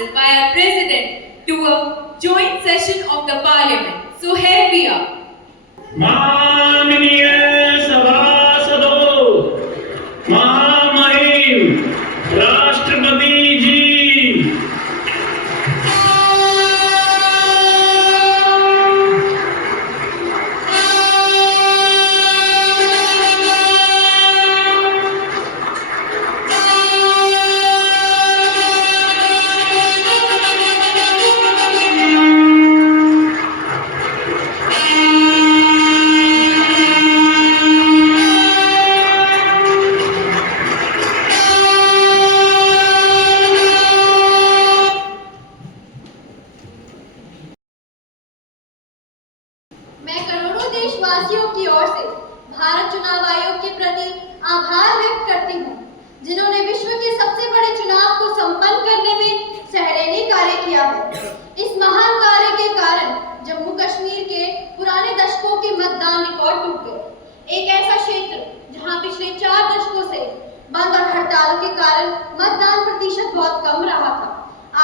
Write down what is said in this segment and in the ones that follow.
access by our President to a joint session of the Parliament. So here we are. माननीय सभासदों, महामहिम राष्ट्रपति जी, मैं करोड़ों देशवासियों की ओर से भारत चुनाव आयोग के प्रति आभार व्यक्त करती हूँ, जिन्होंने विश्व के सबसे बड़े चुनाव को संपन्न करने में सराहनीय कार्य किया है। इस महान कार्य के कारण जम्मू कश्मीर के पुराने दशकों के मतदान रिकॉर्ड टूट गए। एक ऐसा क्षेत्र जहाँ पिछले 4 दशकों से बंद और हड़तालों के कारण मतदान प्रतिशत बहुत कम रहा था।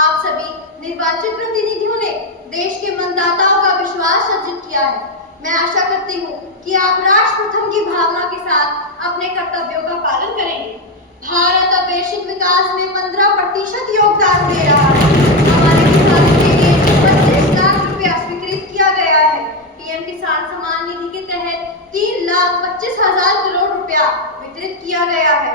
आप सभी निर्वाचित प्रतिनिधियों ने देश के मतदाताओं का विश्वास अर्जित किया है। मैं आशा करती हूँ कि आप राष्ट्र प्रथम की भावना के साथ अपने कर्तव्यों का पालन करेंगे। भारत अब वैश्विक विकास में 15% योगदान दे रहा है। हमारे किसानों के लिए 25 लाख रुपया स्वीकृत किया गया है। पीएम किसान सम्मान निधि के तहत 3,25,000 करोड़ रुपया वितरित किया गया है।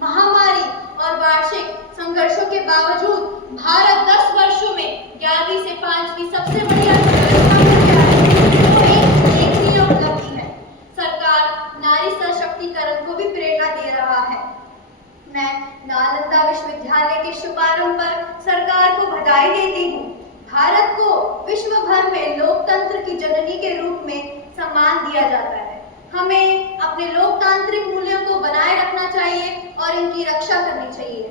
महामारी और वार्षिक संघर्षों के बावजूद भारत 10 वर्षों में 11वीं से 5वीं सबसे बड़ी अर्थव्यवस्था बन गया है। एक ही उपलब्धि है। सरकार नारी सशक्तिकरण को भी प्रेरणा दे रहा है। मैं नालंदा विश्वविद्यालय के शुभारंभ पर सरकार को बधाई देती हूँ। भारत को विश्व भर में लोकतंत्र की जननी के रूप में सम्मान दिया जाता है। हमें अपने लोकतांत्रिक मूल्यों को बनाए रखना चाहिए और इनकी रक्षा करनी चाहिए।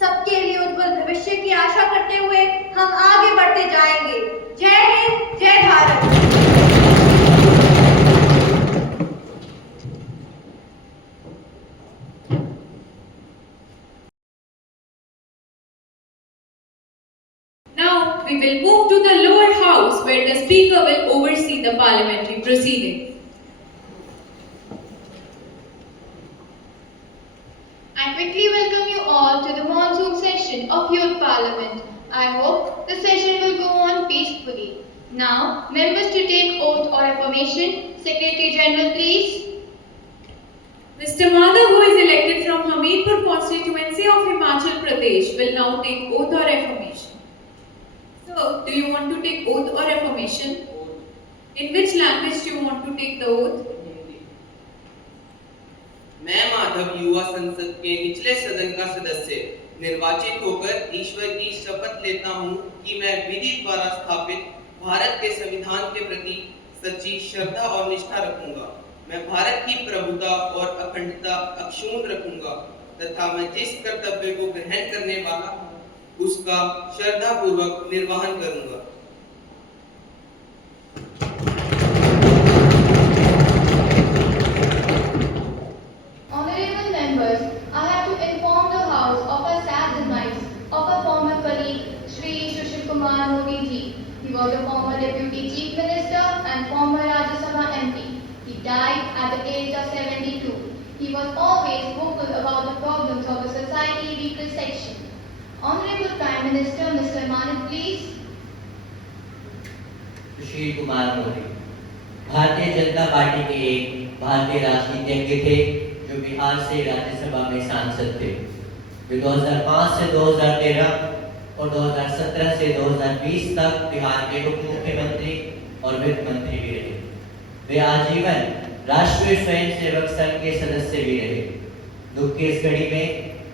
सबके लिए उज्जवल भविष्य की आशा करते हुए हम आगे बढ़ते जाएंगे। जय हिंद, जय Bharat. Now we will move to the lower house where the speaker will oversee the parliamentary proceedings. I quickly welcome you all to the monsoon session of Youth Parliament. I hope the session will go on peacefully. Now, members to take oath or affirmation. Secretary General, please. Mr. Madhav, who is elected from Hamirpur constituency of Himachal Pradesh, will now take oath or affirmation. So, do you want to take oath or affirmation? In which language do you want to take the oath? मैं माधव युवा संसद के निचले सदन का सदस्य निर्वाचित होकर ईश्वर की शपथ लेता हूँ कि मैं विधि द्वारा स्थापित भारत के संविधान के प्रति सच्ची श्रद्धा और निष्ठा रखूंगा। मैं भारत की प्रभुता और अखंडता अक्षुण्ण रखूंगा तथा मैं जिस कर्तव्य को ग्रहण करने वाला हूँ उसका श्रद्धापूर्वक निर्वहन करूंगा। Honorable members, I have to inform the House of a sad demise of a former colleague, Shri Sushil Kumar Modi ji. He was a former Deputy Chief Minister and former Rajya Sabha MP. He died at the age of 72. He was always vocal about the problems of the society weaker section. Honorable Prime Minister, Mr. Manik, please. Sushil कुमार मोदी भारतीय जनता पार्टी के एक भारतीय राजनीतिज्ञ थे जो बिहार से राज्यसभा में सांसद थे। वे 2005 से 2013 और 2017 से 2020 तक बिहार के उप मुख्यमंत्री और वित्त मंत्री भी रहे। वे आजीवन राष्ट्रीय स्वयंसेवक संघ के सदस्य भी रहे। दुख की इस घड़ी में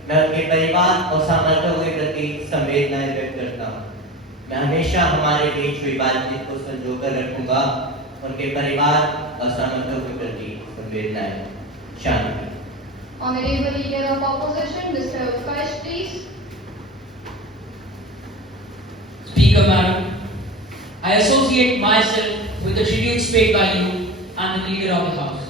मैं उनके परिवार और समर्थकों के प्रति संवेदनाएं व्यक्त करता हूँ। मैं हमेशा हमारे बीच हुई बातचीत को संजोकर रखूंगा। उनके परिवार और समर्थकों के प्रति संवेदनाएं। शांति। Honorable Leader of Opposition, Mr. Utkarsh, please. Speaker Madam, I associate myself with the tributes paid by you and the Leader of the House.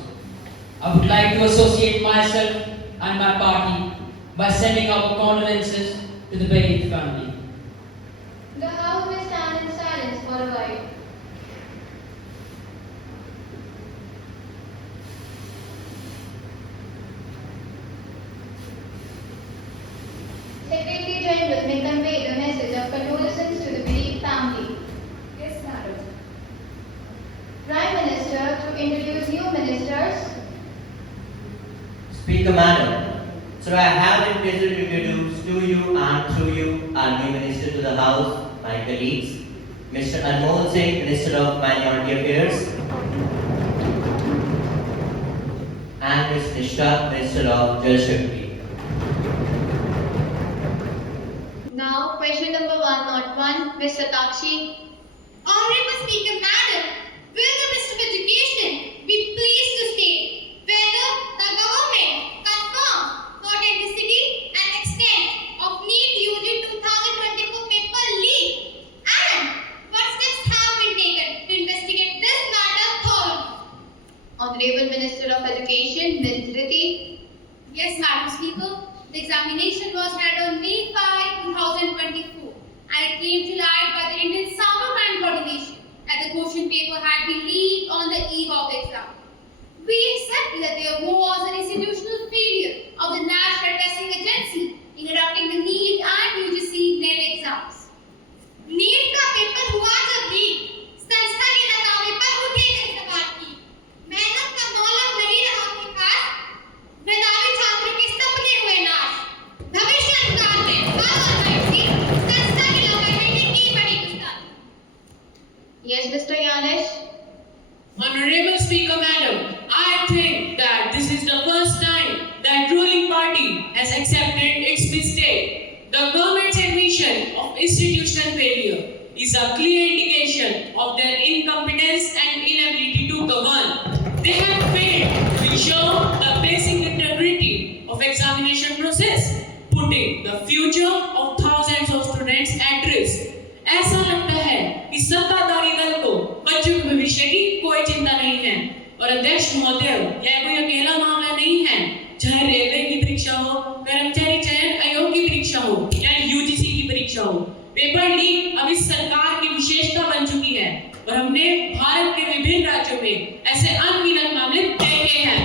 I would like to associate myself and my party by sending our condolences to the bereaved family. Madhavai. Secretary General may convey the message of condolences to the bereaved family. Yes, madam. Prime Minister to introduce new ministers. Speaker Madam, sir, I have the pleasure to introduce to you and through you our new Minister to the House, my colleagues, Mr. Anmol Singh, Minister of Minority Affairs, and Ms. Nishka, Minister of Jal Shakti. Now, question number 101, Ms. Satakshi. Honorable Speaker Madam, will the Minister of Education be pleased to state whether the government confirmed the authenticity and extent of NEET UG 2024 paper leak and what steps have been taken to investigate this matter thoroughly? Honorable Minister of Education, Ms. Dhriti. Yes, Madam Speaker. The examination was held on May 5, 2024 and it came to light by the Indian Summer Band Coordination that the question paper had been leaked on the eve of the exam. We accept that there was an institutional failure of the National Testing Agency in conducting the NEET and UGC NET exams. NEET का पेपर हुआ जब लीक, संस्था के नकामे पर उठे कई सवाल की। मेहनत का दौलत नहीं रहा उनके पास, मेधावी छात्रों के सपने हुए नाश। भविष्य अंधकार में बादल बैठी, संस्था की लापरवाही की बड़ी गुस्ताखी। Yes, Mr. Yanesh. Honorable Speaker Madam, I think that this is the first time that ruling party has accepted its mistake. The government's admission of institutional failure is a clear indication of their incompetence and inability to govern. They have failed to ensure the basic integrity of examination process, putting the future of thousands of students at risk. ऐसा लगता है कि सत्ताधारी दल को बच्चों के भविष्य की कोई चिंता नहीं है और अध्यक्ष महोदय यह कोई अकेला मामला नहीं है, चाहे रेलवे की परीक्षा हो, कर्मचारी चयन आयोग की परीक्षा हो या यूजीसी की परीक्षा हो, पेपर लीक अब इस सरकार की विशेषता बन चुकी है और हमने भारत के विभिन्न राज्यों में ऐसे अनगिनत मामले देखे हैं।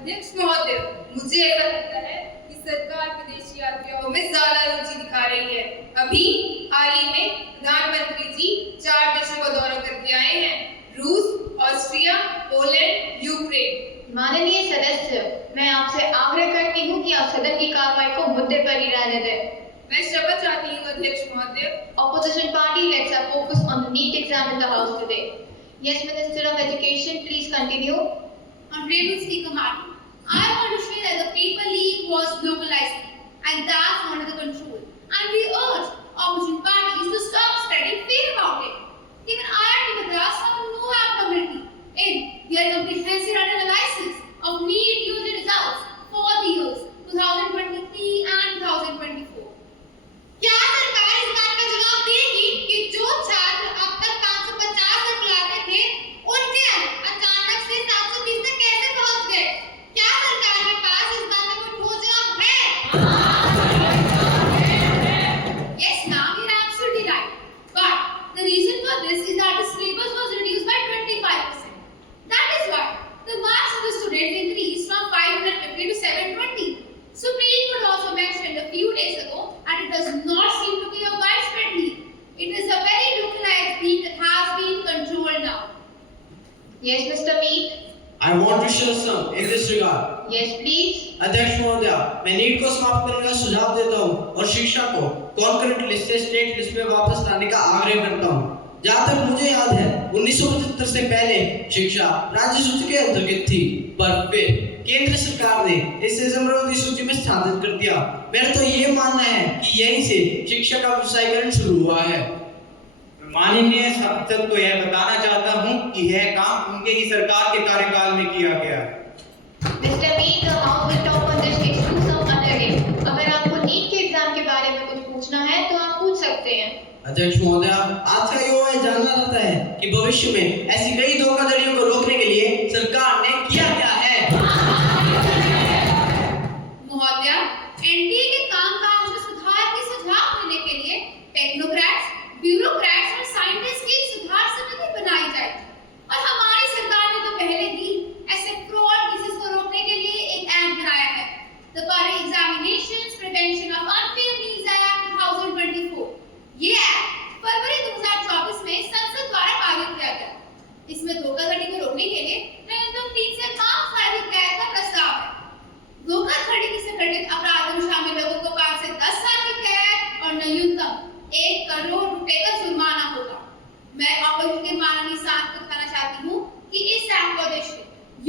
अध्यक्ष महोदय, मुझे ऐसा लगता है कि सरकार विदेशी यात्राओं में ज्यादा रुचि दिखा रही है। अभी हाल ही में प्रधानमंत्री जी 4 देशों का दौरा करके आए हैं, रूस, ऑस्ट्रिया, पोलैंड, यूक्रेन। माननीय सदस्य, मैं आपसे आग्रह करती हूँ कि आप सदन की कार्रवाई को मुद्दे पर ही रहने दें। मैं शपथ चाहती हूँ अध्यक्ष महोदय। Opposition party, let's have focus on the NEET exam in the House today. Yes, Minister of Education, please continue. Honorable Speaker Madam, I want to say that the paper leak was localized and that's under the control. And we urge opposition parties to stop spreading fear about it. Even IIT Madras found no abnormality in their comprehensive analysis of NEET UG results for the years 2023 and 2024. क्या सरकार इस बात का जवाब देगी कि जो छात्र अब तक 550 तक लाते थे, उनके अचानक से 720 तक कैसे पहुंच गए? क्या सरकार के पास इस बात का कोई ठोस जवाब है? Yes, ma'am, you're absolutely right. But the reason for this is that the syllabus was reduced by 25%. That is why the marks of the students increased from 550 to 720. Supreme Court also mentioned a few days ago that it does not seem to be a widespread leak. It is a very localized leak that has been controlled now. Yes, Mr. Meek. I want to share some in this regard. Yes, please. अध्यक्ष महोदय, मैं नीट को समाप्त करने का सुझाव देता हूँ और शिक्षा को कॉन्करेंट लिस्ट से स्टेट लिस्ट में वापस लाने का आग्रह करता हूँ। जहाँ तक मुझे याद है, 1975 से पहले शिक्षा राज्य सूची के अंतर्गत थी, पर फिर केंद्र सरकार ने इसे जमरौदी सूची में स्थापित कर दिया। मेरा तो ये मानना है कि यहीं से शिक्षा का व्यवसायीकरण शुरू हुआ है। माननीय सांसद को यह बताना चाहता हूं कि यह काम उनके ही सरकार के कार्यकाल में किया गया है। Mr. Meek, the House will talk on this issue some other day. अगर आपको नीट के एग्जाम के बारे में कुछ पूछना है तो आप पूछ सकते हैं। अध्यक्ष महोदय, आज का युवा यह जानना चाहता है कि भविष्य में ऐसी कई धोखाधड़ियों को रोकने के लिए सरकार ने किया क्या है। महोदय, एनडीए के कामकाज में सुधार के सुझाव देने के लिए टेक्नोक्रेट संगठित अपराध में शामिल लोगों को 5 से 10 साल की कैद और न्यूनतम 1 करोड़ रुपए का जुर्माना होगा। मैं ऑपोजिशन के माननीय सांसद को बताना चाहती हूँ कि इस एक्ट का उद्देश्य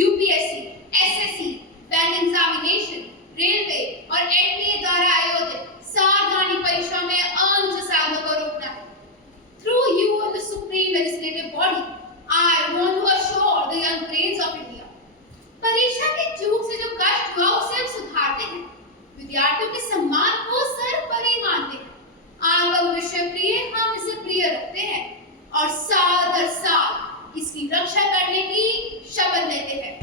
UPSC, SSC, bank examination, railway और एनडीए द्वारा आयोजित सावधानी परीक्षा में अनियमितताओं को रोकना है। Through you and the supreme legislative body, I want to assure the young brains of India. परीक्षा की चूक से जो कष्ट हुआ उसे हम सुधारते हैं, विद्यार्थियों के सम्मान को सर्वोपरि मानते हैं, आगम विषय प्रिय हम इसे प्रिय रखते हैं और साल दर साल इसकी रक्षा करने की शपथ लेते हैं।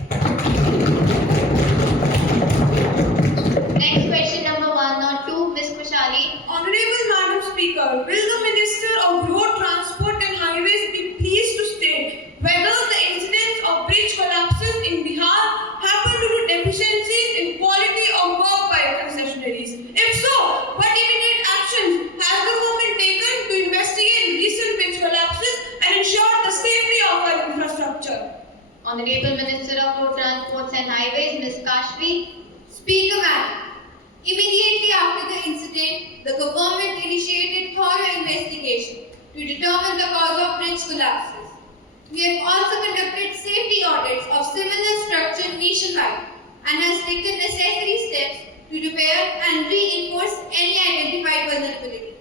Next question number 1 or 2, Ms. Kushali. Honorable Madam Speaker, will the Minister of Road Transport and Highways be pleased to state whether the incidents of bridge collapses in Bihar happen due to deficiencies in quality of work by concessionaries? If so, what immediate actions has the government taken to investigate recent bridge collapses and ensure the safety of our infrastructure? Honorable Minister of Road Transport and Highways, Ms. Kashvi. Speaker Madam, immediately after the incident, the government initiated thorough investigation to determine the cause of bridge collapses. We have also conducted safety audits of similar structures nationwide and has taken necessary steps to repair and reinforce any identified vulnerability.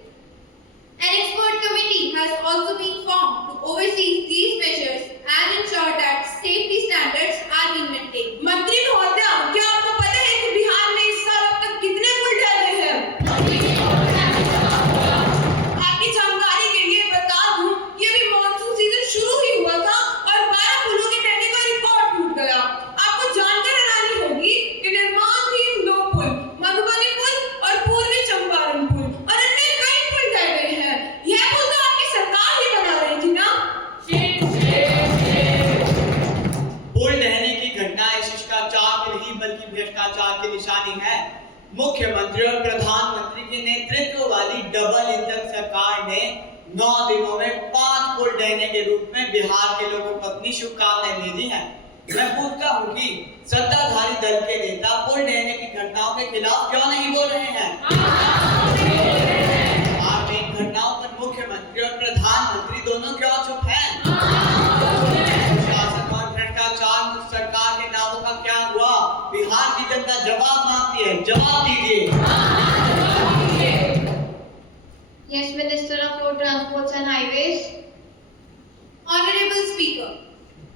An expert committee has also been formed to oversee these measures and ensure that safety standards are being maintained. मंत्री महोदय, क्या आपको पता है कि बिहार में इस साल अब तक कितने पुल ढह गए हैं? आपकी जानकारी के लिए बता दूं कि अभी मॉनसून सीजन शुरू ही हुआ था और 12 पुलों के ढहने का रिकॉर्ड टूट गया। आपको जानकर हैरानी होगी कि निर्माणाधीन 2 पुल, मधुबनी पुल और पूर्वी चंपारण पुल और अन्य कई पुल ढह गए हैं। यह पुल तो आपकी सरकार ही बना रही थी ना? पुल ढहने की घटनाएं शिष्टाचार की नहीं बल्कि भ्रष्टाचार की निशानी है। मुख्यमंत्री और प्रधानमंत्री के नेतृत्व वाली डबल इंजन सरकार ने 9 दिनों में 5 पुल ढहने के रूप में बिहार के लोगों को अपनी शुभकामनाएं भेजी हैं। मैं पूछता हूँ कि सत्ताधारी दल के नेता पुल ढहने की घटनाओं के खिलाफ क्यों नहीं बोल रहे हैं? आप इन घटनाओं पर मुख्यमंत्री और प्रधानमंत्री दोनों क्यों चुप हैं? शासन और भ्रष्टाचार मुक्त सरकार के नामों का क्या हुआ? बिहार की जनता जवाब मांगती है, जवाब दीजिए। Yes, Minister of Road Transport and Highways. Honorable Speaker,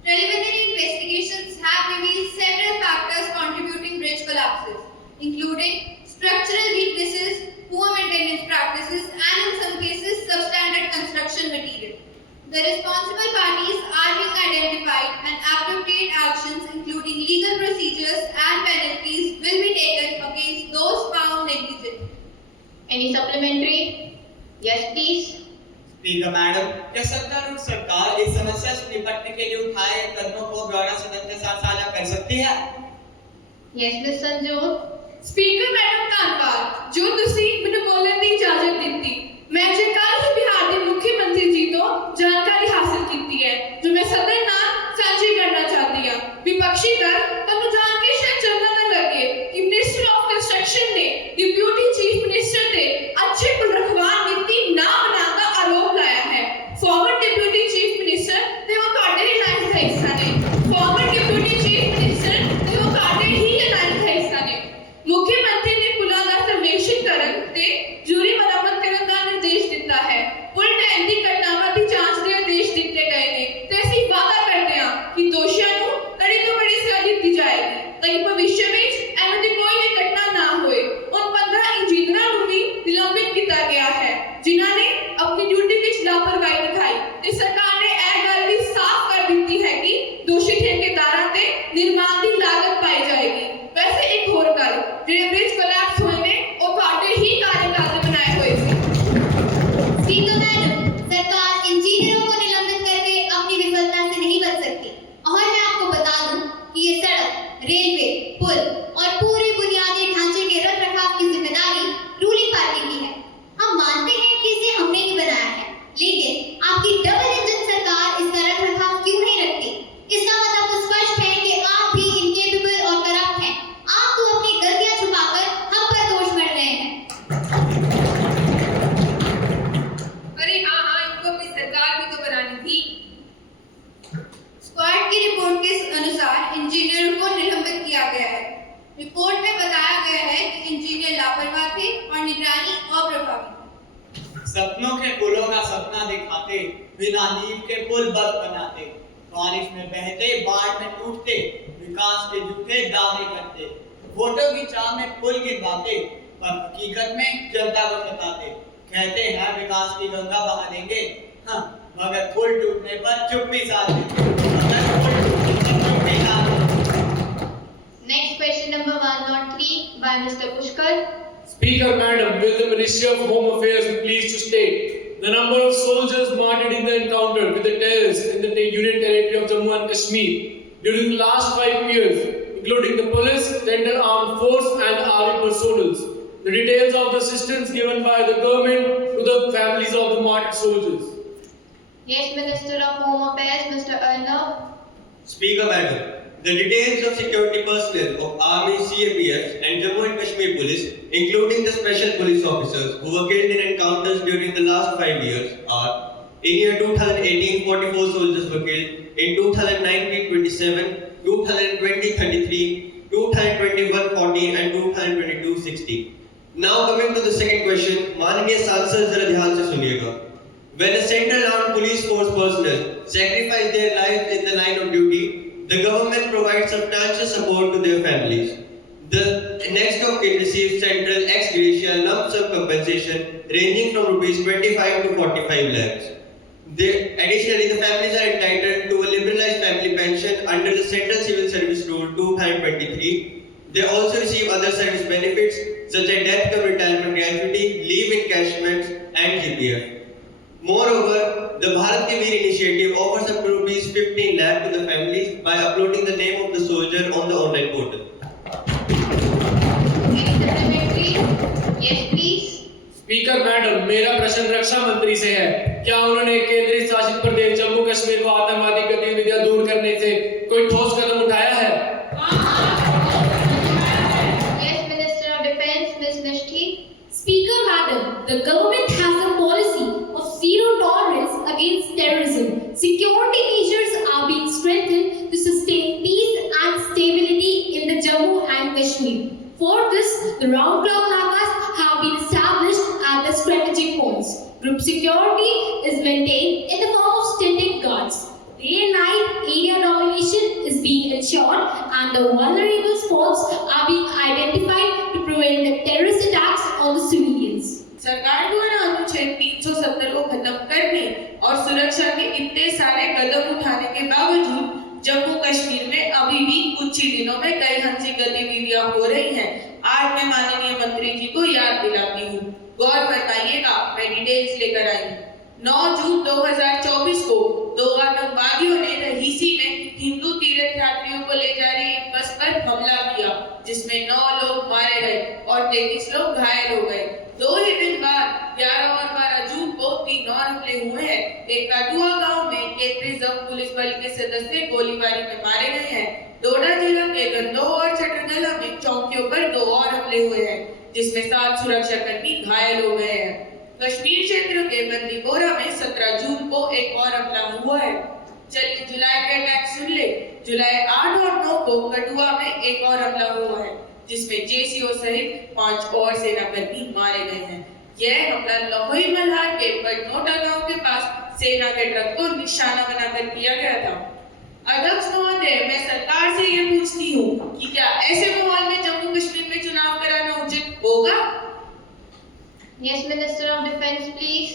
preliminary investigations have revealed several factors contributing bridge collapses, including structural weaknesses, poor maintenance practices, and in some cases, substandard construction material. The responsible parties are being identified and appropriate actions, including legal procedures and penalties, will be taken against those found negligent. Any supplementary? Yes, please. Speaker madam, क्या सत्तारूढ़ सरकार इस समस्या से निपटने के लिए उठाए कदमों को ब्यौरा सदन के साथ साझा कर सकती है? Yes, Ms. Sanju. Speaker madam धन्यवाद जो ਤੁਸੀਂ ਮੈਨੂੰ ਬੋਲਣ ਦੀ ਇਜਾਜ਼ਤ ਦਿੱਤੀ। ਮੈਂ ਜੇ ਕੱਲ ਹੀ ਬਿਹਾਰ ਦੇ ਮੁੱਖ ਮੰਤਰੀ ਜੀ ਤੋਂ ਜਾਣਕਾਰੀ ਹਾਸਲ ਕੀਤੀ ਹੈ ਜੋ ਮੈਂ ਸਦਨ ਨਾਲ ਸਾਂਝੀ ਕਰਨਾ ਚਾਹਦੀ ਹਾਂ। ਵਿਪਕਸ਼ੀ ਦਲ ਤੁਹਾਨੂੰ ਜਾਣ ਕੇ ਸ਼ਾਇਦ ਚੰਗਾ ਨਾ ਲੱਗੇ ਕਿ ਮਿਨਿਸਟਰ ਆਫ ਕੰਸਟਰਕਸ਼ਨ ਨੇ ਡਿਪਟੀ ਚੀਫ ਮਿਨਿਸਟਰ ਤੇ अच्छे पुल रखवार नीति ना बनाने का आरोप लाया है। फॉर्मर डिप्टी चीफ मिनिस्टर ते वो काटे ही लाइन का हिस्सा ने। फॉर्मर डिप्टी चीफ मिनिस्टर ते वो काटे ही लाइन का हिस्सा ने। मुख्यमंत्री ने पुलों का सर्वेक्षण करन ते जूरी मरम्मत करन का निर्देश दिता है। पुल ढहण दी घटनावां दी जांच दे आदेश दिते गए ने ते ਅਸੀਂ वादा करते हां कि दोषियों ਨੂੰ कड़ी तो कड़ी सजा ਦਿੱਤੀ जाएगी ताकि भविष्य में ऐसी दी कोई भी घटना ना होए। उन 15 इंजीनियरों ਨੂੰ भी निलंबित किया गया है जिन्होंने अपनी ड्यूटी विच लापरवाही दिखाई ते सरकार ने यह गल भी साफ कर दी है कि दोषी ठेकेदारां ते निर्माण की लागत पाई जाएगी। वैसे एक होर गल जेडे ब्रिज कोलैप्स सपनों के पुलों का सपना दिखाते, बिना नींव के पुल बस बनाते, बारिश में बहते, बाढ़ में टूटते, विकास के झूठे दावे करते, वोटों की चाह में पुल गिनवाते, पर हकीकत में जनता को सताते। कहते हैं विकास की गंगा बहा देंगे, हाँ, मगर पुल टूटने पर चुप्पी साध देते। Next question number 103 by Mr. Pushkar. Speaker Madam, will the Ministry of Home Affairs be pleased to state the number of soldiers martyred in the encounter with the terrorists in the Union Territory of Jammu and Kashmir during the last 5 years, including the police, Central Armed Force and Army personnel? The details of the assistance given by the government to the families of the martyred soldiers. Yes, Minister of Home Affairs, Mr. Arnav. Speaker Madam, the details of security personnel of Army, CAPF and Jammu and Kashmir Police, including the special police officers who were killed in encounters during the last 5 years are: in year 2018, 44 soldiers were killed, in 2019, 27, 2020, 33, 2021, 14 and 2022, 60. Now coming to the second question, माननीय सांसद जरा ध्यान से सुनिएगा. When a Central Armed Police Force personnel sacrifice their lives in the line of duty, the government provides substantial support to their families. The next of kin receives central ex gratia lump sum compensation ranging from rupees 25 to 45 lakhs. Additionally, the families are entitled to a liberalized family pension under the Central Civil Service Rule 2023. They also receive other service benefits such as death cover, retirement gratuity, leave encashments and GPF. Moreover, the Bharat Ke Veer initiative offers up to rupees 15 lakh to the families by uploading the name of the soldier on the online portal. Next supplementary. Yes, please. Speaker madam, मेरा प्रश्न रक्षा मंत्री से है. क्या उन्होंने केंद्रीय शासित प्रदेश जम्मू कश्मीर को आतंकवादी गतिविधियां दूर करने से कोई ठोस कदम उठाया है? Yes, Minister of Defence, Ms. Nishthi. Speaker Madam, the government has a policy of zero tolerance against terrorism. Security measures are being strengthened to sustain peace and stability in the Jammu and Kashmir. For this, the round-clock nakas have been established at the strategic points. Group security is maintained in the form of static guards. Day and night area domination is being ensured and the vulnerable spots are being identified to prevent the terrorist attacks on the civilians. सरकार द्वारा अनुच्छेद 370 को खत्म करने और सुरक्षा के इतने सारे कदम उठाने के बावजूद जम्मू कश्मीर में अभी भी कुछ ही दिनों में कई हिंसक गतिविधियां हो रही हैं। आज मैं माननीय मंत्री जी को याद दिलाती हूँ। गौर फरमाइएगा, मैं डिटेल्स लेकर आई हूँ। 9 जून 2024 को 2 आतंकवादियों ने रहीसी में हिंदू तीर्थयात्रियों को ले जा रही एक बस पर हमला किया, जिसमें 9 लोग मारे गए और 33 लोग घायल हो गए। 2 ही दिन बाद 11 और 12 जून को 3 और हमले हुए हैं। एक काटुआ गांव में केंद्रीय रिजर्व पुलिस बल के सदस्य गोलीबारी में मारे गए हैं। डोडा जिला के गंदोह और चटरगला में चौकियों पर 2 और हमले हुए हैं, जिसमें 7 सुरक्षाकर्मी घायल हो गए हैं। कश्मीर क्षेत्र के बंदीपोरा में 17 जून को एक और हमला हुआ है। चलिए जुलाई के अटैक सुन ले। जुलाई 8 और 9 को कठुआ में एक और हमला हुआ है, जिसमें जेसीओ सहित 5 और सेनाकर्मी मारे गए हैं। यह हमला लोही मल्हार के बटनोटा गांव के पास सेना के ट्रक को निशाना बनाकर किया गया था। अध्यक्ष महोदय, मैं सरकार से ये पूछती हूँ कि क्या ऐसे माहौल में जम्मू कश्मीर में चुनाव कराना उचित होगा? Yes, Minister of Defence, please.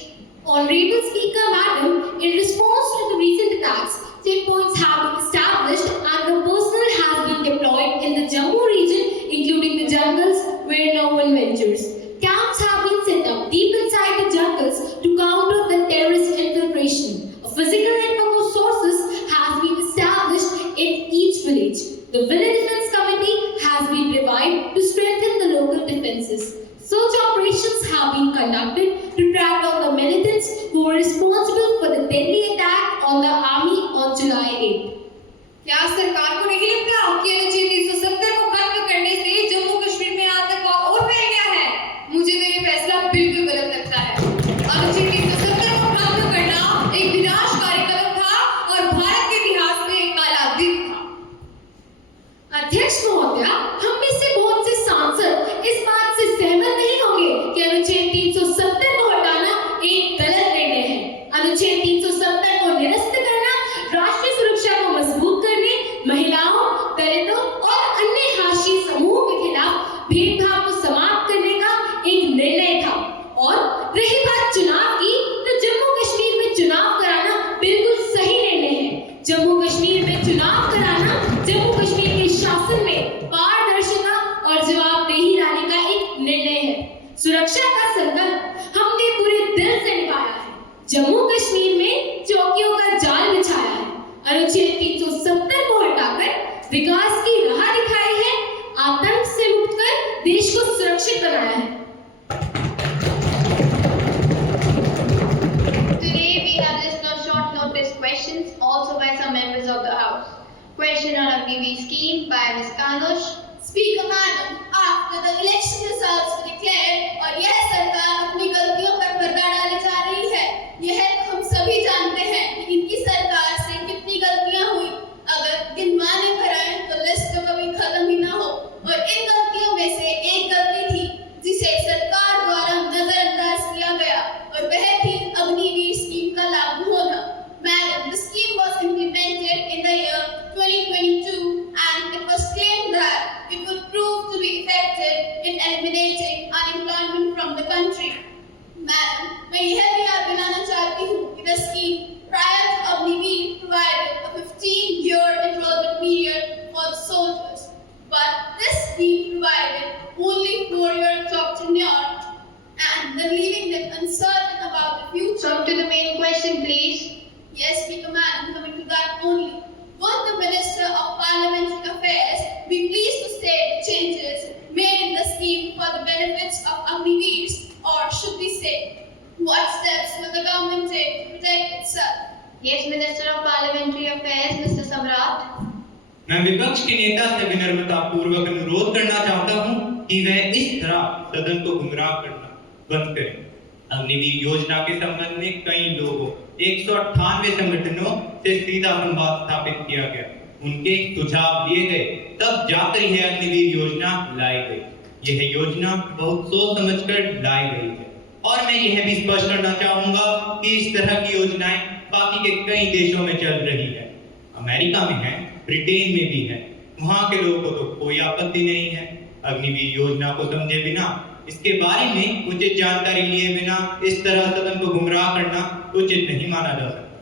Honorable Speaker Madam, in response to the recent attacks, checkpoints have been established and the personnel has been deployed in the Jammu region, including the jungles where no one ventures. Camps have been set up deep inside the jungles to counter the terrorist infiltration. A physical network of sources has been established in each village. The village defense committee has been revived to strengthen the local defenses. Search operations have been conducted to track down the militants who were responsible for the deadly attack on the army on July 8. क्या सरकार को नहीं लगता कि अनुच्छेद 370 को खत्म करने से जम्मू कश्मीर में आतंकवाद और फैल गया है? मुझे तो ये फैसला बिल्कुल गलत लगता है। अनुच्छेद 370 को खत्म करना एक विनाशकारी कदम था और भारत के इतिहास में एक काला दिन था। अध्यक्ष महोदय, हम में से बहुत से सांसद इस बात से सहमत नहीं होंगे कि अनुच्छेद 370 को हटाना एक सुरक्षा का संकल्प हमने पूरे दिल से निभाया है। जम्मू कश्मीर में चौकियों का जाल बिछाया है, अनुच्छेद 370 को हटाकर विकास की राह दिखाई है, आतंक से मुक्त कर देश को सुरक्षित बनाया है। Today we have list of short notice questions also by some members of the House. Question on Agniveer scheme by Ms. Kanush. Speaker Madam, after the election results were declared और यह सरकार अपनी गलतियों पर पर्दा डाले जा रही है, यह तो हम सभी जानते हैं कि इनकी सरकार से कितनी गलतियां हुई। अगर गिनवाने पर आए तो लिस्ट तो कभी खत्म ही ना हो, और इन गलतियों में से एक गलती थी जिसे सरकार द्वारा नजरअंदाज किया गया, और वह थी अग्निवीर स्कीम का लागू होना। Madam, the scheme was implemented in the year 2022 and it was claimed that it would prove to be effective in eliminating unemployment from the country. Madam, मैं यह भी याद दिलाना चाहती हूँ कि the scheme prior to Agniveer provided a 15-year enrollment period for the soldiers, but this scheme provided only 4-year job tenure and then leaving them uncertain about the future. Come to the main question, please. Yes, Speaker Madam, coming to that only. Would the Minister of Parliamentary Affairs be pleased to state the changes made in the scheme for the benefits of Agniveers, or should we say, what steps will the government take to protect itself? Yes, Minister of Parliamentary Affairs, Mr. Samrat. मैं विपक्ष के नेता से विनम्रता पूर्वक अनुरोध करना चाहता हूं कि वह इस तरह सदन को गुमराह करना बंद करें। अग्निवीर योजना के संबंध में कई लोगों 198 संगठनों से सीधा संवाद स्थापित किया गया, उनके सुझाव लिए गए, तब जाकर यह अग्निवीर योजना लाई गई। यह योजना बहुत सोच समझकर लाई गई है, और मैं यह भी स्पष्ट करना चाहूंगा कि इस तरह की योजनाएं बाकी के कई देशों में चल रही है। अमेरिका में है, ब्रिटेन में भी है, वहां के लोगों को तो कोई आपत्ति नहीं है। अग्निवीर योजना को समझे बिना, इसके बारे में उचित जानकारी लिए बिना इस तरह सदन को गुमराह करना उचित नहीं माना जा सकता।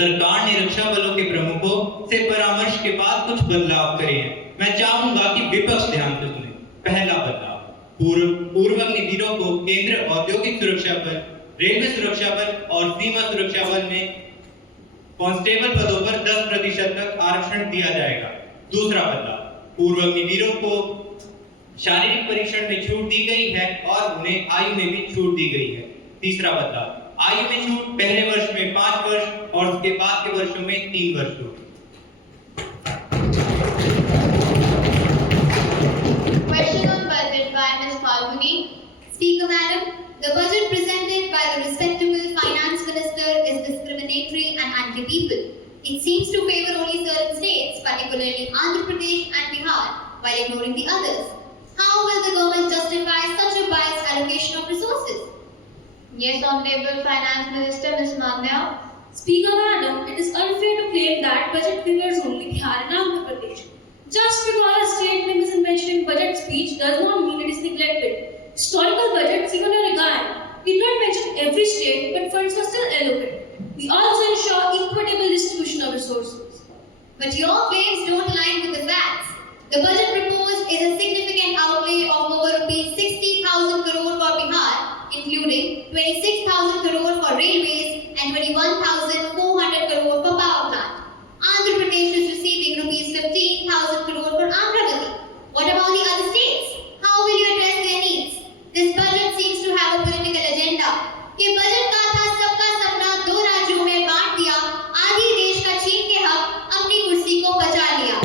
सरकार ने रक्षा बलों के प्रमुखों से परामर्श के बाद कुछ बदलाव करे हैं। मैं चाहूंगा कि विपक्ष ध्यान से सुने। पहला बदलाव, पूर्व अग्निवीरों को केंद्र औद्योगिक सुरक्षा बल, रेलवे सुरक्षा बल और सीमा सुरक्षा बल में कांस्टेबल पदों पर 10% तक आरक्षण दिया जाएगा। दूसरा बदलाव, पूर्व अग्निवीरों को शारीरिक परीक्षण में छूट दी गई है और उन्हें आयु में भी छूट दी गई है। तीसरा बदलाव, आयु में छूट पहले वर्ष में 5 वर्ष और उसके बाद के वर्षों में 3 वर्ष होगी। Question on budget by Ms. Falguni. Speaker Madam, the budget presented by the respectable Finance Minister is discriminatory and anti-people. It seems to favor only certain states, particularly Andhra Pradesh and Bihar, while ignoring the others. How will the government justify such a biased allocation of resources? Yes, Honorable Finance Minister Ms. Mandya. Speaker Madam, it is unfair to claim that budget figures only Bihar and Andhra Pradesh. Just because a state name isn't mentioned in budget speech does not mean it is neglected. Historical budgets, even in Regan, did not mention every state, but funds were still allocated. We also ensure equitable distribution of resources. But your claims don't align with the facts. The budget proposed is a significant outlay of over rupees 60,000 crore for Bihar, including 26,000 crore for railways and 21,400 crore for power plant. Andhra Pradesh is receiving rupees 15,000 crore for Amravati. What about the other states? How will you address their needs? This budget seems to have a political agenda. ये बजट का था सबका सपना 2 राज्यों में बांट दिया, आधी देश का छीन के हक अपनी कुर्सी को बचा लिया।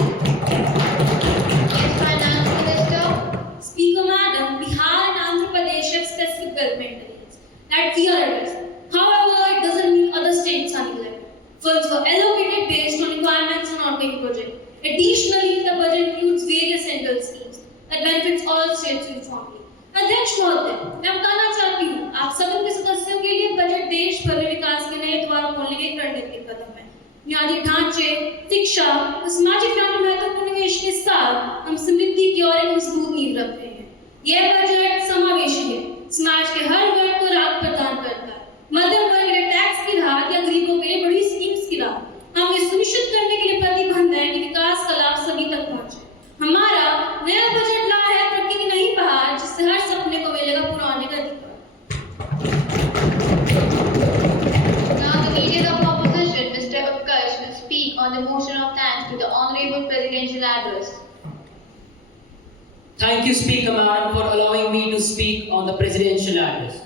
Yes, Finance Minister. Speaker Madam, Bihar and Andhra Pradesh have specific government needs that we are addressing. However, it doesn't mean other states are neglected. Funds were allocated based on requirements and ongoing projects. Additionally, the budget includes various central schemes that benefits all states uniformly. अध्यक्ष महोदय, मैं बताना चाहती हूँ, आप सदन के सदस्यों के लिए बजट देश भर में विकास के नए द्वार खोलने के रणनीतिक कदम है। बुनियादी ढांचे, शिक्षा और सामाजिक न्याय में महत्वपूर्ण निवेश के साथ हम समृद्धि की ओर एक मजबूत नींव रख रहे हैं। यह बजट समावेशी है, समाज के हर वर्ग को राहत प्रदान करता है, मध्यम वर्ग के टैक्स की राहत या गरीबों के लिए बड़ी स्कीम्स की राहत। हम ये सुनिश्चित करने के लिए प्रतिबद्ध हैं कि विकास का लाभ सभी तक पहुंचे। हमारा नया बजट ला है प्रकृति की नई बहार, जिससे हर सपने को मिलेगा पुराने Thank you, Speaker Madam, for allowing me to speak on the presidential address.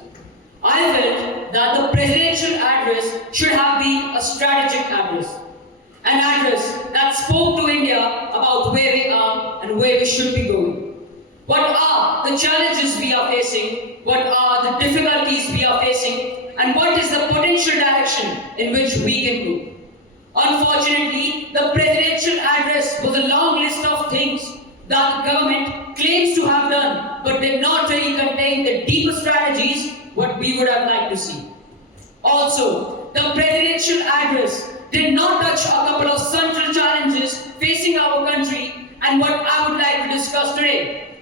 I felt that the presidential address should have been a strategic address. An address that spoke to India about where we are and where we should be going. What are the challenges we are facing? What are the difficulties we are facing? And what is the potential direction in which we can go? Unfortunately, the presidential address was a long list of things that the government claims to have done, but did not really contain the deeper strategies what we would have liked to see. Also, the presidential address did not touch a couple of central challenges facing our country and what I would like to discuss today.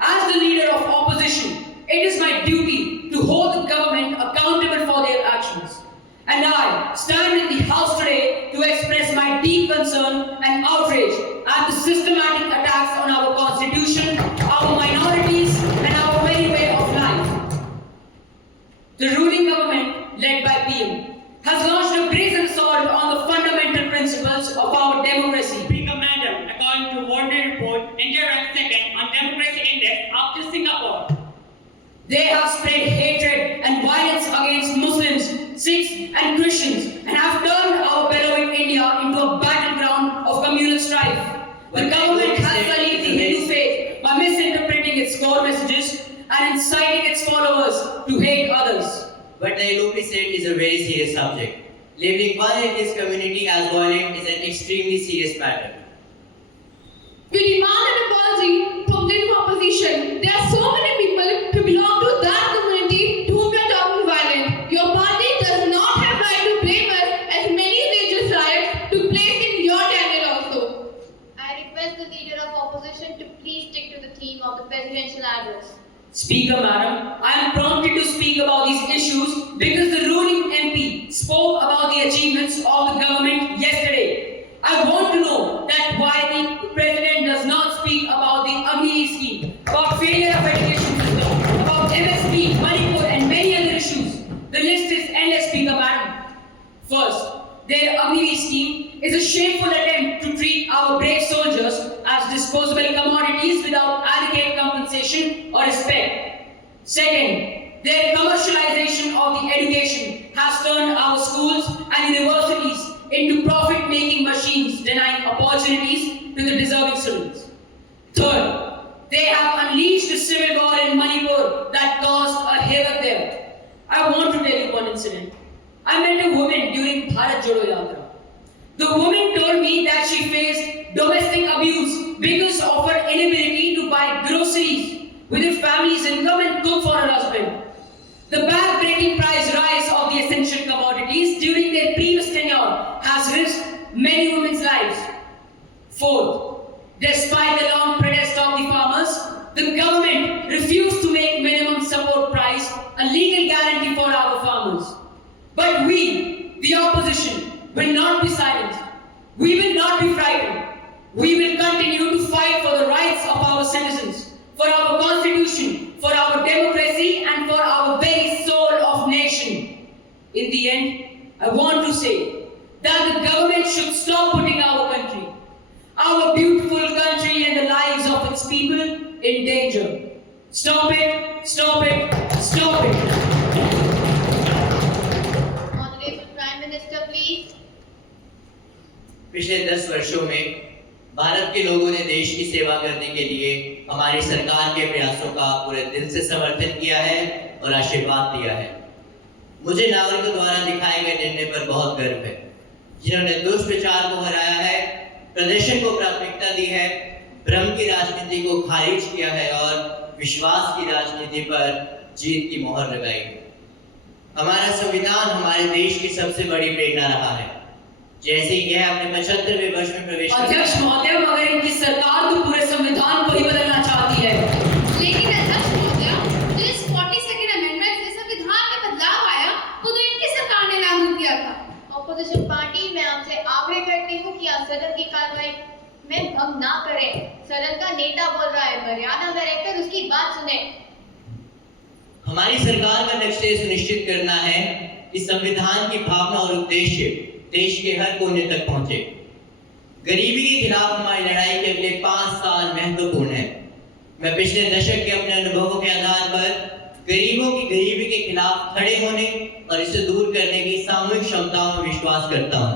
As the leader of opposition, it is my duty to hold the government accountable for their actions. And I stand in the House today to express my deep concern and outrage at the systematic attacks on our constitution, our minorities, and our very way of life. The ruling government, led by PM, has launched a brazen assault on the fundamental principles of our democracy. Speaker Madam, according to World Report, India ranks second on Democracy Index after Singapore. They have spread hatred and violence against Muslims, Sikhs and Christians and have turned our beloved India into a battleground of communal strife. The government has sullied the Hindu faith by misinterpreting its core messages and inciting its followers to hate others. But the LOP state is a very serious subject. Labeling one ethnic community as violent is an extremely serious matter. We demand an apology from the opposition. There are so many people who belong to that community to whom we are talking violent. Your party does not have right to blame us as many religious riots took place in your tenure also. I request the leader of opposition to please stick to the theme of the presidential address. Speaker Madam, I am prompted to speak about these issues because the ruling MP spoke about the achievements of the government yesterday. I want to know that why the President does not speak about the Agni scheme, about failure of education system, about MSP, Manipur and many other issues. The list is endless, Speaker Madam. First, their Agni scheme is a shameful attempt to treat our brave soldiers as disposable commodities without adequate compensation or respect. Second, their commercialization of the education has turned our schools and universities into profit-making machines, denying opportunities to the deserving students. Third, they have unleashed a civil war in Manipur that caused a havoc there. I want to tell you one incident. I met a woman during Bharat Jodo Yatra. The woman told me that she faced domestic abuse because of her inability to buy groceries with her family's income and cook for her husband. The back-breaking price rise of the essential commodities during their previous tenure has risked many women's lives. Fourth, despite the long protest of the farmers, the government refused to make minimum support price a legal guarantee for our farmers. But we, the opposition, will not be silenced. We will not be frightened. We will continue to fight for the rights of our citizens, for our constitution, for our democracy, and for our very soul of nation. In the end, I want to say that the government should stop putting our country, our beautiful country and the lives of its people in danger. Stop it, stop it, stop it. Honorable Prime Minister, please. पिछले 10 वर्षों में भारत के लोगों ने देश की सेवा करने के लिए हमारी सरकार के प्रयासों का पूरे दिल से समर्थन किया है और आशीर्वाद दिया है। मुझे नागरिकों द्वारा दिखाए गए निर्णय पर बहुत गर्व है, जिन्होंने दुष्प्रचार को हराया है, प्रदर्शन को प्राथमिकता दी है, भ्रम की राजनीति को खारिज किया है और विश्वास की राजनीति पर जीत की मोहर लगाई है। हमारा संविधान हमारे देश की सबसे बड़ी प्रेरणा रहा है। जैसे ही यह अपने 75वें वर्ष में प्रवेश अध्यक्ष महोदय, मगर इनकी सरकार तो पूरे संविधान को ही बदलना चाहती है। लेकिन अध्यक्ष महोदय, जिस 42nd अमेंडमेंट से संविधान में बदलाव आया, वो तो इनकी सरकार ने लागू किया था। ऑपोजिशन पार्टी, मैं आपसे आग्रह करती हूँ कि आप सदन की कार्रवाई में भंग ना करें। सदन का नेता बोल रहा है, मर्यादा में रहकर उसकी बात सुने। हमारी सरकार का लक्ष्य सुनिश्चित करना है कि संविधान की भावना और उद्देश्य देश के हर कोने तक पहुंचे। गरीबी के खिलाफ हमारी लड़ाई के अगले 5 साल महत्वपूर्ण है। मैं पिछले दशक के अपने अनुभवों के आधार पर गरीबों की गरीबी के खिलाफ खड़े होने और इसे दूर करने की सामूहिक क्षमताओं में विश्वास करता हूँ।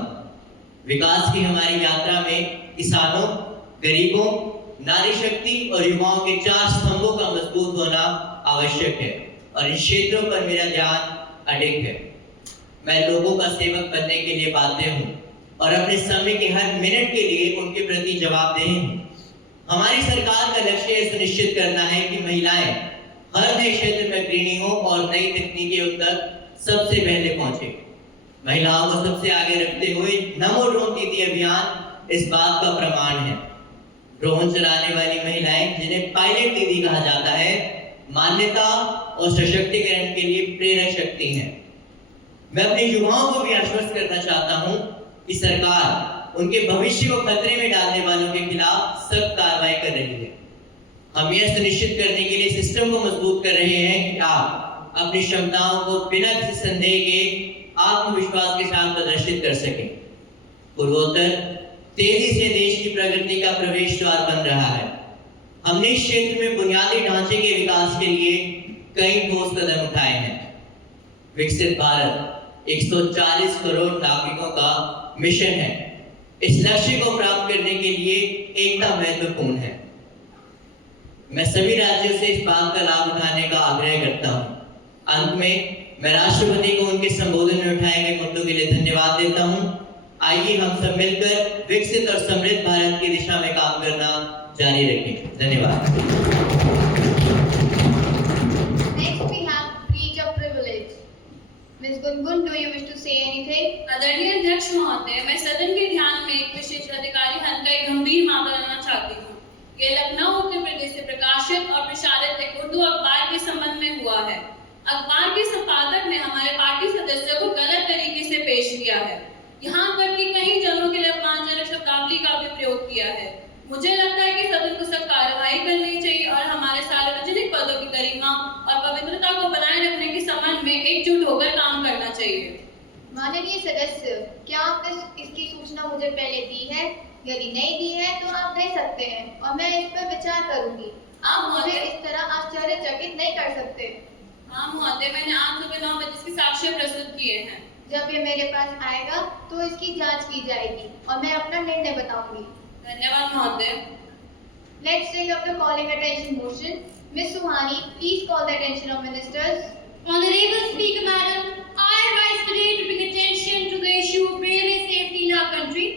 विकास की हमारी यात्रा में किसानों, गरीबों, नारी शक्ति और युवाओं के 4 स्तंभों का मजबूत होना आवश्यक है और इन क्षेत्रों पर मेरा ध्यान अडिग है। मैं लोगों का सेवक बनने के लिए बाध्य हूँ और अपने समय के हर मिनट के लिए उनके प्रति जवाबदेह हूँ। हमारी सरकार का लक्ष्य यह सुनिश्चित करना है कि महिलाएं हर नए क्षेत्र में अग्रणी हो और नई तकनीकियों तक सबसे पहले पहुंचे। महिलाओं को सबसे आगे रखते हुए नमो ड्रोन दीदी अभियान इस बात का प्रमाण है। ड्रोन चलाने वाली महिलाएं, जिन्हें पायलट दीदी कहा जाता है, मान्यता और सशक्तिकरण के लिए प्रेरक शक्ति हैं। मैं अपने युवाओं को भी आश्वस्त करना चाहता हूं कि सरकार उनके भविष्य को खतरे में डालने वालों के खिलाफ सख्त कार्रवाई कर रही है। हम यह सुनिश्चित करने के लिए सिस्टम को मजबूत कर रहे हैं कि आप अपनी क्षमताओं को बिना किसी संदेह के आत्मविश्वास के साथ प्रदर्शित कर सकें। पूर्वोत्तर तेजी से देश की प्रगति का प्रवेश द्वार बन रहा है। हमने इस क्षेत्र में बुनियादी ढांचे के विकास के लिए कई ठोस कदम उठाए हैं। विकसित भारत 140 करोड़ नागरिकों का मिशन है। इस लक्ष्य को प्राप्त करने के लिए एकता महत्वपूर्ण है। मैं सभी राज्यों से इस बात का लाभ उठाने का आग्रह करता हूं। अंत में मैं राष्ट्रपति को उनके संबोधन में उठाए गए मुद्दों के लिए धन्यवाद देता हूं। आइए हम सब मिलकर विकसित और समृद्ध भारत की दिशा में काम करना जारी रखें। धन्यवाद। Next we have breach of privilege. Ms. Gungun, do you wish to say anything? आदरणीय अध्यक्ष महोदय, मैं सदन के ध्यान में एक विशेष अधिकारी हन का एक गंभीर मामला लाना चाहती हूँ। ये लखनऊ उत्तर प्रदेश से प्रकाशित और प्रसारित एक उर्दू अखबार के संबंध में हुआ है। अखबार के संपादक ने हमारे पार्टी सदस्यों को गलत तरीके से पेश किया है। यहाँ तक कि कई जगहों के लिए अपमानजनक शब्दावली का भी प्रयोग किया है। मुझे लगता है कि सदन को सख्त कार्रवाई करनी चाहिए और हमारे सार्वजनिक पदों की गरिमा और पवित्रता को बनाए रखने के संबंध में एकजुट होकर काम करना चाहिए। माननीय सदस्य, क्या आपने इसकी सूचना मुझे पहले दी है? यदि नहीं दी है तो आप दे सकते हैं और मैं इस पर विचार करूंगी। आप मुझे इस तरह आश्चर्यचकित नहीं कर सकते। हाँ महोदय, मैंने आज सुबह 9 बजे इसके साक्ष्य प्रस्तुत किए हैं। जब ये मेरे पास आएगा तो इसकी जांच की जाएगी और मैं अपना निर्णय बताऊंगी। धन्यवाद महोदय। Let's take up the calling attention motion. Ms. Suhani, please call the attention of ministers. Honorable Speaker, Madam, I rise today to bring attention to the issue of railway safety in our country.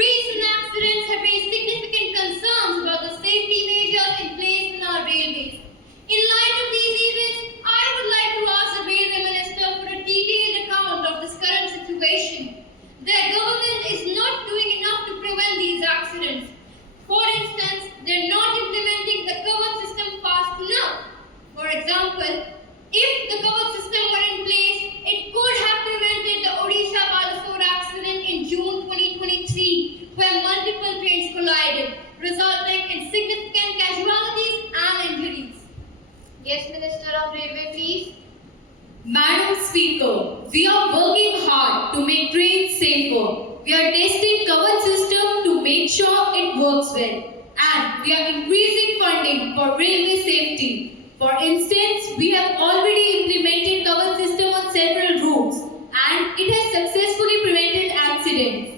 Recent accidents have raised significant concerns about the safety measures in place in our railways. In light of these events, I would like to ask the Railway Minister for a detailed account of this current situation. Their government is not doing enough to prevent these accidents. For instance, they are not implementing the covered system fast enough. For example, if the covered system were in place, it could have prevented the Odisha Balasore accident in June 2023, where multiple trains collided, resulting in significant casualties and injuries. Yes, Minister of Railway, please. Madam Speaker, we are working hard to make trains safer. We are testing covered system to make sure it works well. And we are increasing funding for railway safety. For instance, we have already implemented covered system on several routes and it has successfully prevented accidents.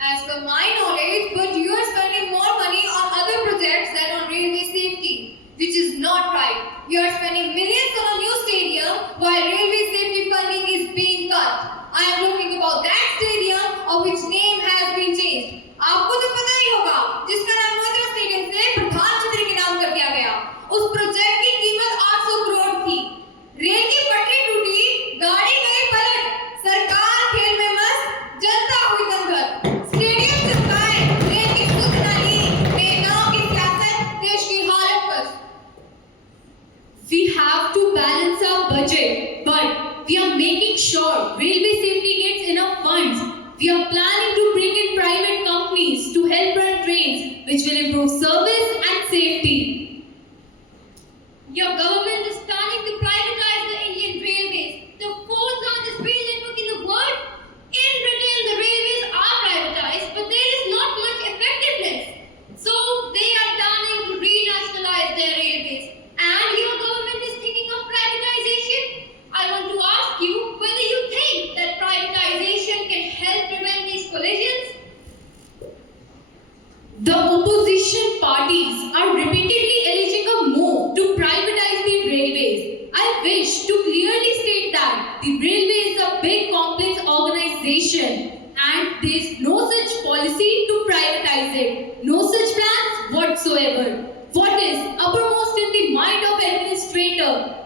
As per my knowledge, but you are spending more money on other projects than on railway safety, which is not right. You are spending millions on a new stadium while railway safety funding is being cut. I am talking about that stadium of which name has been changed. आपको तो पता ही होगा जिसका नाम मोटेरा स्टेडियम से प्रधानमंत्री के नाम कर दिया गया। उस प्रोजेक्ट की कीमत 800 करोड़ थी। रेल की पटरी टूटी, गाड़ी गई पलट, सरकार खेल में मस्त, जनता हुई दंगल। स्टेडियम चिपकाए, रेल की सुध नाली, नेताओं की सियासत, देश की हालत पर। We have to balance our budget, but we are making sure railway safety gets enough funds. We are planning to bring in private companies to help run trains, which will improve service and safety. Your government is planning to privatize the Indian Railways, the fourth largest rail network in the world. In Britain, the railways are privatized, but there is not much effectiveness. So, they are planning to renationalize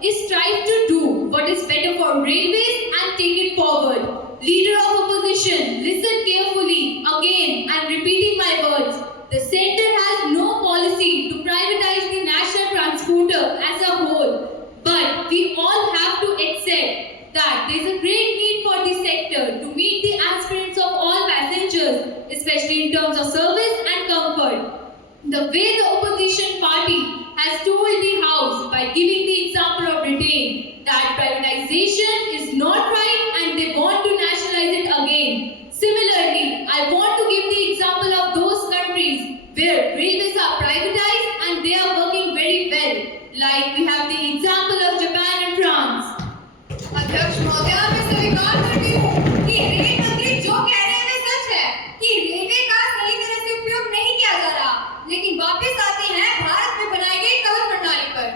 is strive to do what is better for railways and take it forward. Leader of opposition, listen carefully again. I am repeating my words. The center has no policy to privatize the national transporter as a whole. But we all have to accept that there is a great need for the sector to meet the aspirations of all passengers, especially in terms of service and comfort. The way the opposition party has told the House by giving the example of Britain that privatization is not right and they want to nationalize it again. Similarly, I want to give the example of those countries where railways are privatized and they are working very well. Like we have the example of Japan and France. अध्यक्ष महोदय, मैं स्वीकार करती हूँ कि रेल मंत्री जो कह रहे हैं वे सच है कि रेलवे का सही तरह से उपयोग नहीं किया जा रहा, लेकिन वापस आते हैं भारत में बनाई गई कवच प्रणाली पर।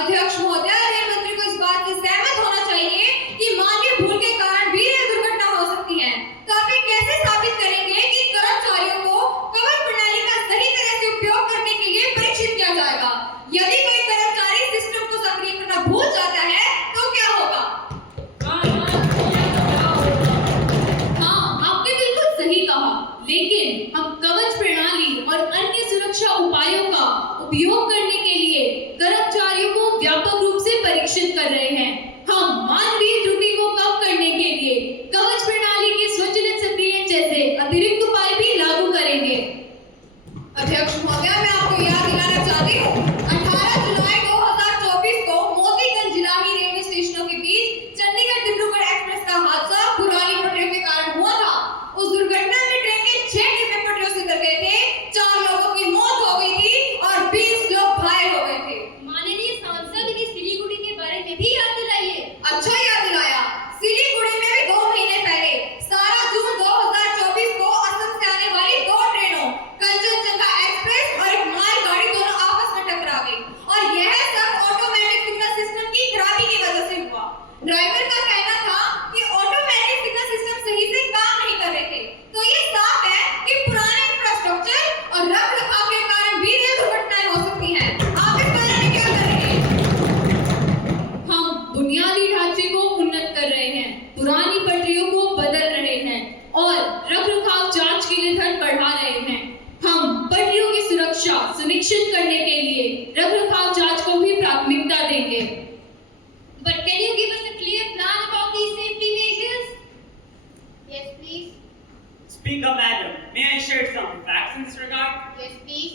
अध्यक्ष महोदय, रेल मंत्री को इस बात से सहमत होना चाहिए कि मानवीय भूल के कारण भी रेल दुर्घटना हो सकती है। तो आप ये कैसे साबित करेंगे कि कर्मचारियों को कवच प्रणाली का सही तरह से उपयोग करने के लिए परीक्षित किया जाएगा? यदि कोई कर्मचारी सिस्टम को सक्रिय करना भूल जाता है तो क्या होगा? सही कहा, लेकिन हम कवच प्रणाली और अन्य सुरक्षा उपायों का उपयोग करने के लिए कर्मचारियों को व्यापक रूप से परीक्षित कर रहे हैं। हम मानवीय त्रुटि को कम करने के लिए कवच प्रणाली के स्वचालित सक्रियण जैसे अतिरिक्त उपाय भी लागू करेंगे। अध्यक्ष महोदय, मैं आपको याद दिलाना चाहती हूँ 18 जुलाई 2024 को मोतीगंज जिलाही रेलवे स्टेशनों के बीच चंडीगढ़ डिब्रूगढ़ एक्सप्रेस का हादसा पुरानी पटरियों के कारण हुआ था। उस दुर्घटना में ट्रेन के 6 डिब्बे पटरियों से उतर गए थे, 4 लोगों की मौत हो गई थी और 20 लोग घायल हो गए थे। माननीय सांसद ने सिलीगुड़ी के बारे में भी याद दिलाइए। अच्छा याद दिलाया। सिलीगुड़ी में भी 2 महीने पहले 17 जून 2024 को असम से आने वाली 2 ट्रेनों कंचनजंगा एक्सप्रेस और एक मालगाड़ी दोनों आपस में टकरा गई और यह सब ऑटोमेटिक सिग्नल सिस्टम की खराबी की वजह से हुआ। ड्राइवर का कहना था कि ऑटोमेटिक सिग्नल सिस्टम सही से काम नहीं कर रहे थे। तो ये साफ है कि पुराने इंफ्रास्ट्रक्चर और रखरखाव के कारण भी रेल दुर्घटनाएं हो सकती हैं। आप इस बारे में क्या करेंगे? हम बुनियादी ढांचे को उन्नत कर रहे हैं, पुरानी पटरियों को बदल रहे हैं और रखरखाव जांच के लिए धन बढ़ा रहे हैं। हम पटरियों की सुरक्षा सुनिश्चित करने के लिए रखरखाव जांच को भी प्राथमिकता देंगे। But can you give us a clear plan about these safety measures? Yes, please. Speaker Madam, may I share some facts in this regard? Yes, please.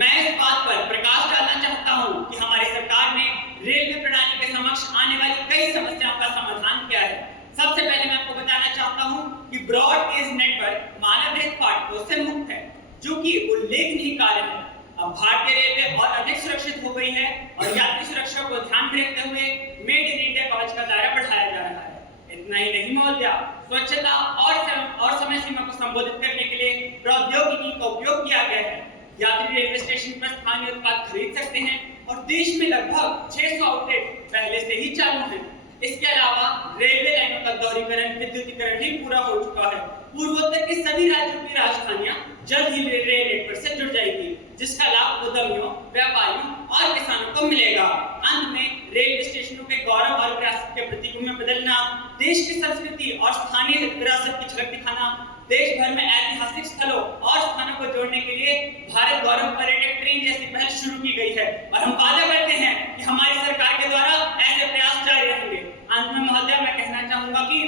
मैं इस बात पर प्रकाश डालना चाहता हूं कि हमारी सरकार ने रेलवे प्रणाली के समक्ष आने वाली कई समस्याओं का समाधान किया है। सबसे पहले मैं आपको बताना चाहता हूं कि ब्रॉड गेज नेटवर्क मानव रहित फाटकों से मुक्त है, जो कि उल्लेखनीय कार्य है। अब भारतीय रेलवे और अधिक सुरक्षित हो गई है और यात्री सुरक्षा को ध्यान में रखते हुए मेड इन इंडिया कवच का दायरा बढ़ाया जा रहा है। इतना ही नहीं महोदया, स्वच्छता और समय सीमा को संबोधित करने के लिए प्रौद्योगिकी का उपयोग किया गया है। यात्री रेलवे स्टेशन पर स्थानीय उत्पाद खरीद सकते हैं और देश में लगभग 600 आउटलेट पहले से ही चालू हैं। इसके अलावा रेलवे लाइनों का दोहरीकरण, विद्युतीकरण भी पूरा हो चुका है। पूर्वोत्तर के सभी राज्यों की राजधानियां जल्द ही रेल नेटवर्क से जुड़ जाएगी, जिसका लाभ उद्यमियों, व्यापारियों और किसानों को मिलेगा। अंत में रेलवे स्टेशनों के गौरव और विरासत के प्रतीकों में बदलना, देश की संस्कृति और स्थानीय विरासत की झलक दिखाना, देश भर में ऐतिहासिक स्थलों और स्थानों को जोड़ने के लिए भारत गौरव पर्यटक ट्रेन जैसी पहल शुरू की गई है और हम वादा करते हैं कि हमारी सरकार के द्वारा ऐसे प्रयास जारी रहेंगे। अंत में महोदय, मैं कहना चाहूंगा कि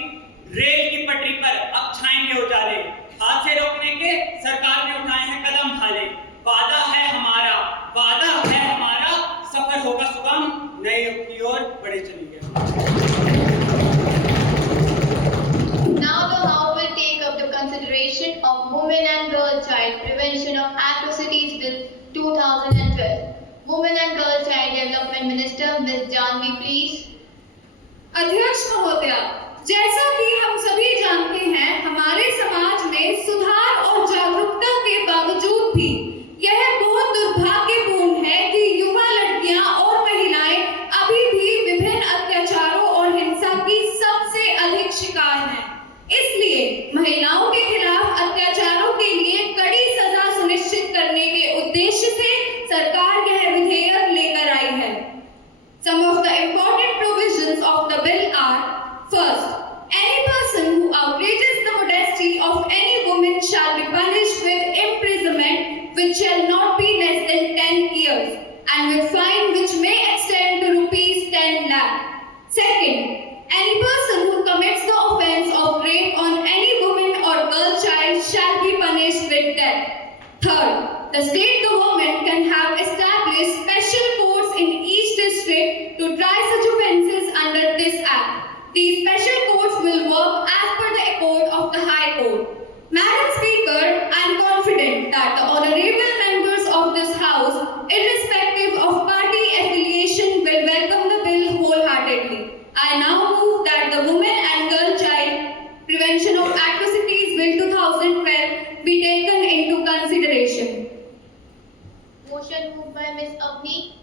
रेल की पटरी पर अब छाएंगे उजाले, हादसे रोकने के सरकार ने उठाए हैं कदम भाले। वादा है हमारा, सफर होगा सुगम, नए युग की ओर बढ़े चलेंगे। Now the House will take up the consideration of Women and Girl Child Prevention of Atrocities Bill 2012. Women and Girl Child Development Minister Ms. Janvi, please. अध्यक्ष महोदया, जैसा कि हम सभी जानते हैं, हमारे समाज में सुधार और जागरूकता के बावजूद भी यह बहुत दुर्भाग्यपूर्ण है कि युवा लड़कियां और महिलाएं अभी भी विभिन्न अत्याचारों और हिंसा की सबसे अधिक शिकार हैं। इसलिए महिलाओं के खिलाफ अत्याचारों के लिए कड़ी सजा सुनिश्चित करने के उद्देश्य से सरकार यह विधेयक लेकर आई है। Some of the important provisions of the bill are: first, any person who outrages the modesty of any woman shall be punished with imprisonment which shall not be less than 10 years and with fine which may extend to rupees 10 lakh. Second, any person who commits the offense of rape on any woman or girl child shall be punished with death. Third, the state government can have established special courts in each district to try such offences under this act. These special courts will work as per the accord of the High Court. Madam Speaker, I am confident that the honourable members of this House, irrespective of party affiliation, will welcome the bill wholeheartedly. I now move that the Women and Girl Child Prevention of Atrocities Bill 2012 be taken into consideration. Motion moved by Ms. Avni.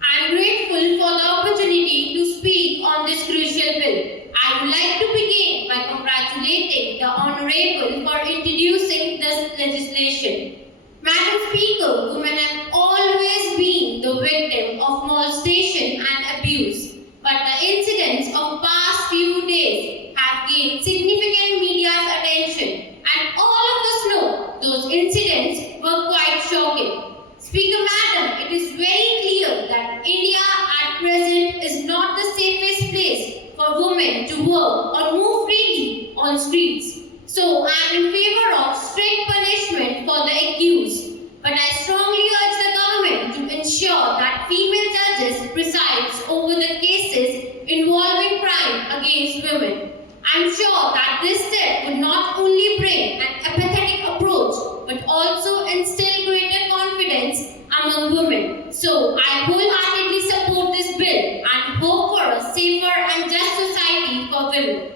I am grateful for the opportunity to speak on this crucial bill. I would like to begin by congratulating the Honourable for introducing this legislation. Madam Speaker, women have always been the victim of molestation and abuse, but the incidents of past few days have gained significant media's attention, and all of us know those incidents were quite shocking. Speaker Madam, it is very clear that India at present is not the safest place for women to work or move freely on streets. So I am in favor of strict punishment for the accused. But I strongly urge the government to ensure that female judges preside over the cases involving crime against women. I am sure that this step would not only bring an empathetic approach but also instill greater confidence among women. So I wholeheartedly support this bill and hope for a safer and just society for women.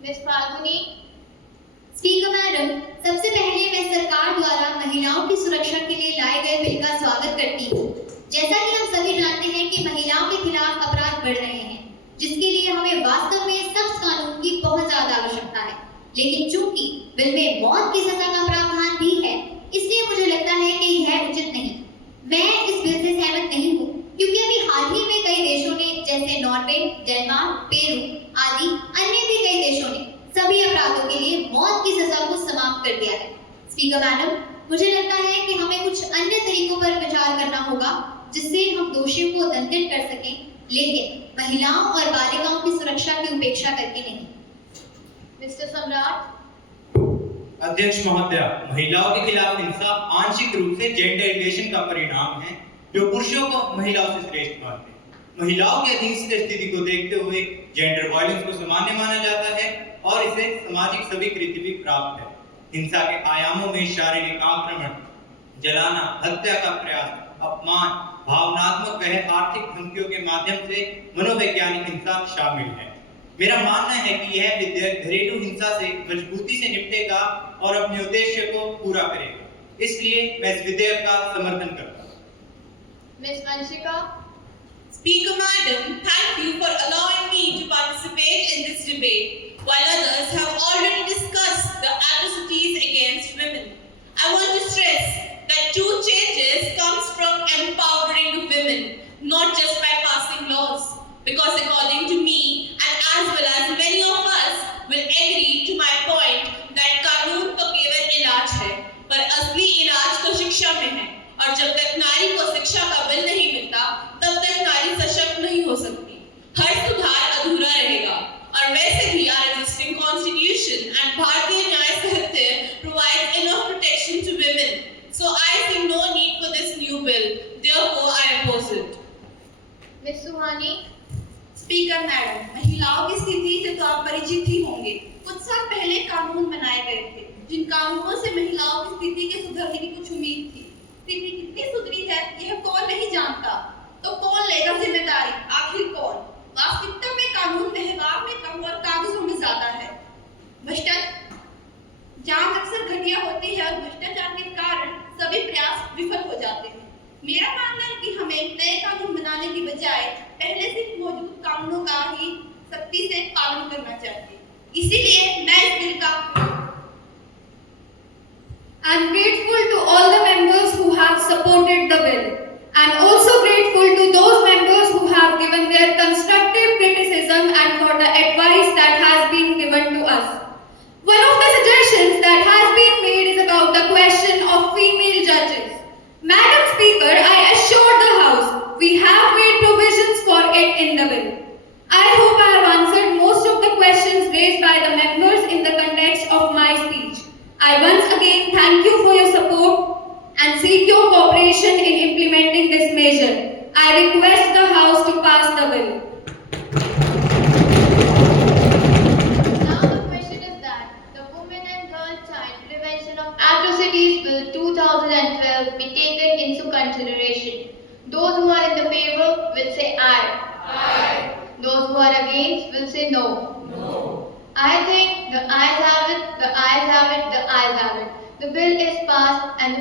Ms. Falguni. Speaker madam, सबसे पहले मैं सरकार द्वारा महिलाओं की सुरक्षा के लिए लाए गए बिल का स्वागत करती हूँ। जैसा कि हम सभी जानते हैं कि महिलाओं के खिलाफ अपराध बढ़ रहे हैं, जिसके लिए हमें वास्तव में सख्त कानून की बहुत ज्यादा आवश्यकता है। लेकिन चूंकि बिल में मौत की सजा का प्रावधान भी है, इसलिए मुझे लगता है कि यह उचित नहीं। मैं इस बिल से सहमत नहीं हूँ, क्योंकि अभी हाल ही में कई देशों ने, जैसे नॉर्वे, डेनमार्क, पेरू आदि अन्य भी कई देशों ने सभी अपराधों के लिए मौत की सजा को समाप्त कर दिया है। स्पीकर मैडम, मुझे लगता है कि हमें कुछ अन्य तरीकों पर विचार करना होगा जिससे हम दोषियों को दंडित कर सकें, लेकिन महिलाओं और बालिकाओं की सुरक्षा की उपेक्षा करके नहीं। मिस्टर सम्राट। अध्यक्ष महोदया, महिलाओं के खिलाफ हिंसा आंशिक रूप से जेंडर रिलेशन का परिणाम है, जो पुरुषों को महिलाओं से श्रेष्ठ मानते हैं। महिलाओं की अधीनस्थ स्थिति को देखते हुए जेंडर वायलेंस को सामान्य माना जाता है और इसे सामाजिक स्वीकृति भी प्राप्त है। हिंसा के आयामों में शारीरिक आक्रमण, जलाना, हत्या का प्रयास, अपमान, भावनात्मक व आर्थिक धमकियों के माध्यम से मनोवैज्ञानिक हिंसा शामिल है। मेरा मानना है कि यह विधेयक घरेलू हिंसा से मजबूती से निपटेगा और अपने उद्देश्य को पूरा करेगा। इसलिए मैं इस विधेयक का समर्थन करता हूँ। मिस Vanshika. Speaker Madam, thank you for allowing me to participate in this debate, while others have already discussed the atrocities against women. I want to stress that true changes comes from empowering women, not just by passing laws. Because according to me, and as well as many of us will agree to my point that कानून तो केवल इलाज है, पर असली इलाज तो शिक्षा में है। और जब तक नारी को शिक्षा का बल नहीं मिलता, तब तक नारी सशक्त नहीं हो सकती। हर सुधार अधूरा रहेगा। और वैसे भी our existing constitution and भारतीय न्याय संहिता provides enough protection to women. So I see no need for this new bill. Therefore, I oppose it. Miss Suhani. Speaker madam, महिलाओं की स्थिति से तो आप परिचित ही होंगे। कुछ साल पहले कानून बनाए गए थे, जिन कानूनों से महिलाओं की स्थिति के सुधरने की कुछ उम्मीद थी। स्थिति कितनी सुधरी है यह कौन नहीं जानता, तो कौन लेगा जिम्मेदारी, आखिर कौन? वास्तविकता में कानून व्यवहार में कम और कागजों में ज्यादा है। भ्रष्टाचार जांच अक्सर घटिया होती है और भ्रष्टाचार के कारण सभी प्रयास विफल हो जाते हैं। मेरा मानना है कि हमें नए कानून बनाने की बजाय पहले से मौजूद कानूनों का ही सख्ती से पालन करना चाहिए। इसीलिए मैं इस बिल का I am grateful to all the members who have supported the bill. I am also grateful to those members who have given their constructive criticism and for the advice that has been given to us. One of the suggestions that has been made is about the question of female judges. Madam Speaker, I assure the House we have made provisions for it in the bill. I hope I have answered most of the questions raised by the members in the context of my speech. I once again thank you for your support and seek your cooperation in implementing this measure. I request the House to pass the bill. Now the question is that the Women and Girl Child Prevention of Atrocities Bill 2012 be taken into consideration. Those who are in the favor will say aye. Aye. Those who are against will say no. No. I think the ayes have it, the ayes have it, the ayes have it. The bill is passed and the